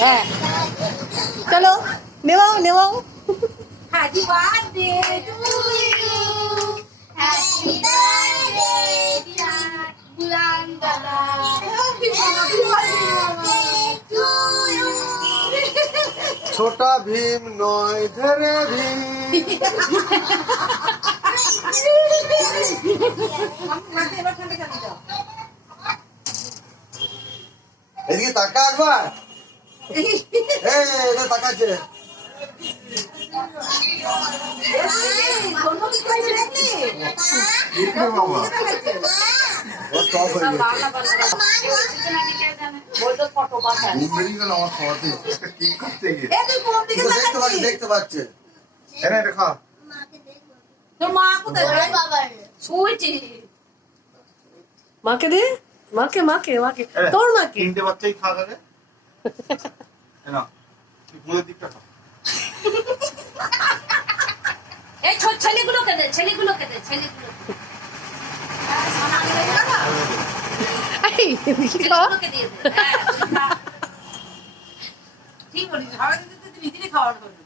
হ্যাঁ চলো নেওয়াও নেওয়াও। Happy birthday to you. Happy birthday dear Bulan Dada. Happy birthday to you. Chhota Bheem নয় ধরে ভীম। এদিকে তাকা একবার। এই তাকাচ্ছে। দেখতে পাচ্ছে। মাকে দে, মাকে মাকে মাকে তোর মাকে। তিনটে বাচ্চাই খাওয়া যাবে না, দিকটা খা। এই ছেলেগুলোকে দে, ছেলেগুলোকে দে, ছেলেগুলোকে দিয়ে দে। ঠিক বলিস, খাওয়া দিতে নিজেরই খাওয়ার করবি।